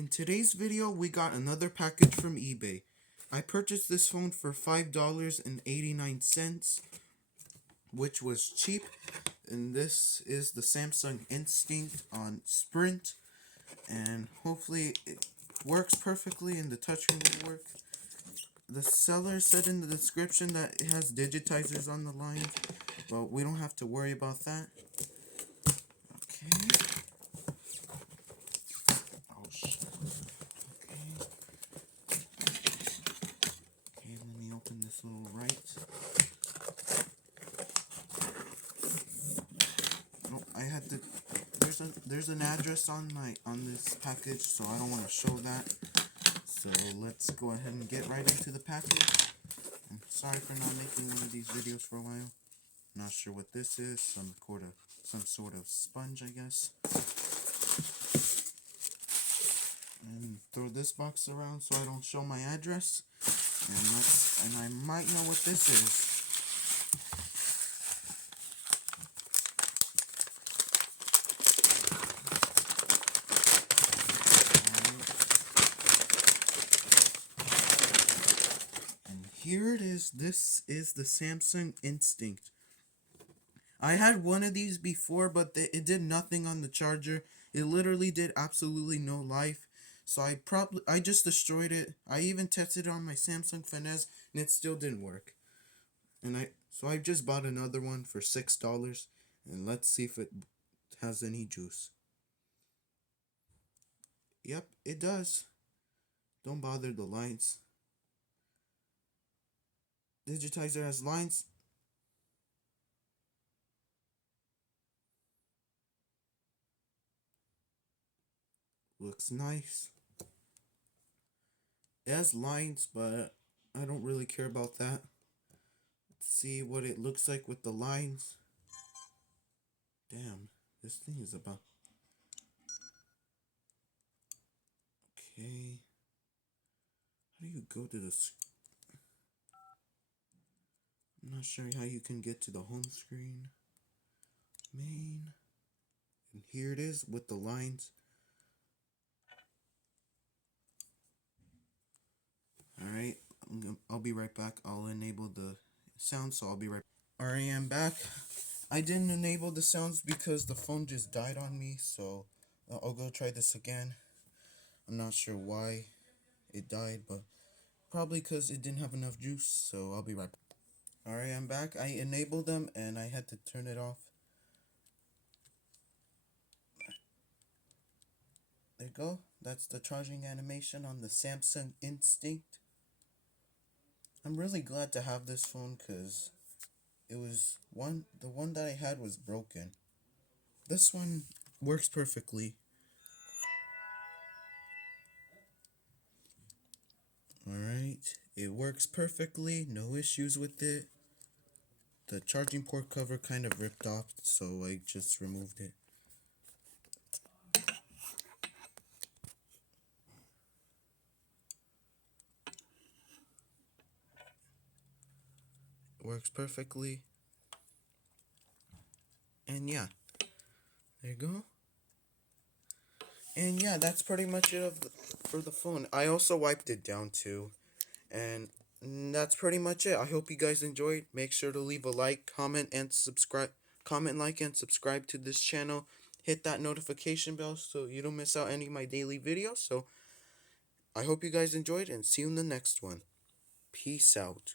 In today's video, we got another package from eBay. I purchased this phone for $5.89, which was cheap. And this is the Samsung Instinct on Sprint. And hopefully it works perfectly and the touchscreen will work. The seller said in the description that it has digitizers on the line, but we don't have to worry about that. Okay. Oh shit. Okay, let me open this little right. Oh, I had to. There's an address on this package, so I don't want to show that. So let's go ahead and get right into the package. I'm sorry for not making one of these videos for a while. Not sure what this is. Some sort of sponge, I guess. And throw this box around so I don't show my address. And I might know what this is. And here it is. This is the Samsung Instinct. I had one of these before, but it did nothing on the charger. It literally did absolutely no life. So I just destroyed it. I even tested it on my Samsung Finesse and it still didn't work. So I just bought another one for $6 and let's see if it has any juice. Yep, it does. Don't bother the lines. Digitizer has lines. Looks nice. It has lines, but I don't really care about that. Let's see what it looks like with the lines. Damn, this thing is about... Okay. How do you go to the... I'm not sure how you can get to the home screen. Main. And here it is with the lines. Alright, I'll be right back. I'll enable the sound, so I'll be right back. Alright, I'm back. I didn't enable the sounds because the phone just died on me, so I'll go try this again. I'm not sure why it died, but probably because it didn't have enough juice, so I'll be right back. Alright, I'm back. I enabled them and I had to turn it off. There you go. That's the charging animation on the Samsung Instinct. I'm really glad to have this phone because the one that I had was broken. This one works perfectly. Alright, it works perfectly, no issues with it. The charging port cover kind of ripped off, so I just removed it. It works perfectly. And yeah, there you go. And yeah, that's pretty much it for the phone. I also wiped it down too. And that's pretty much it. I hope you guys enjoyed. Make sure to leave a like, comment, and subscribe. Comment, like, and subscribe to this channel. Hit that notification bell so you don't miss out any of my daily videos. So I hope you guys enjoyed and see you in the next one. Peace out.